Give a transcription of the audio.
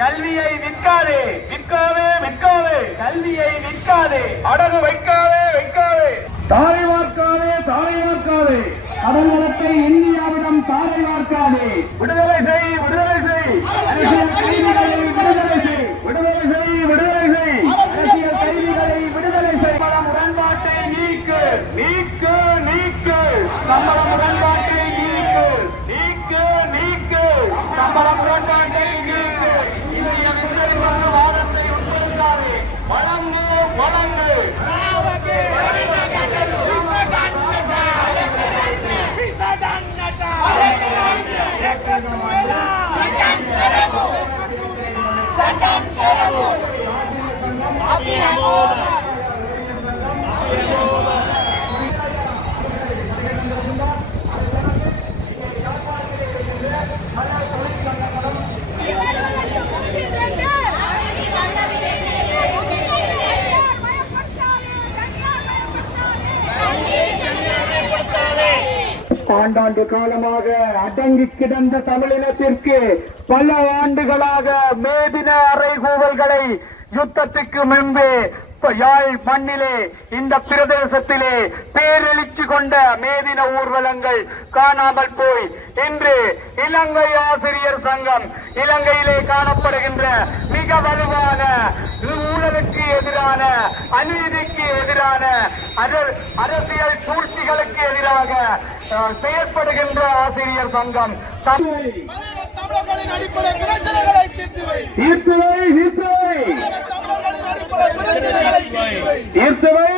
கல்வியை விற்காதே, விற்காதே விற்காதே, கல்வியை விற்காதே, அடகு வைக்காதே வைக்காதே, தாரை வார்க்காதே தாரை வார்க்காதே, கடல் வளத்தை இந்தியாவிடம் தாரை வார்க்காதே, விடுதலை செய் விடுதலை செய், அரசியல் கைதிகளை விடுதலை செய், விடுதலை செய் விடுதலை செய், அரசியல் கைதிகளை விடுதலை செய், சம்பள முரண்பாட்டை நீக்கு நீக்கு நீக்கு, சம்பள முரண்பாட்டை நீக்கு நீக்கு நீக்கு, சம்பள முரண்பாட்டை நீக்கு, இந்திய விடுதலை வாதத்தை உட்படுத்தாதே, வழங்கு வழங்கு, ஆண்டாண்டு காலமாக அடங்கி கிடந்த தமிழினத்திற்கு பல ஆண்டுகளாக மேதின அறைகூவல்களை யுத்தத்துக்கு முன்பு யாழ் மண்ணிலே இந்த பிரதேசத்திலே பேரெழுச்சி கொண்ட மேதின ஊர்வலங்கள் காணாமல் போய் இன்று இலங்கை ஆசிரியர் சங்கம் இலங்கையிலே காணப்படுகின்ற மிக வலுவான ஊழலுக்கு எதிரான அநீதிக்கு எதிரான அரசியல் சூழ்ச்சிகளுக்கு எதிராக செயற்படுகின்ற ஆசிரியர் சங்கம் தமிழர்களின் அடிப்படை பிரச்சனைகளை தீர்த்து வை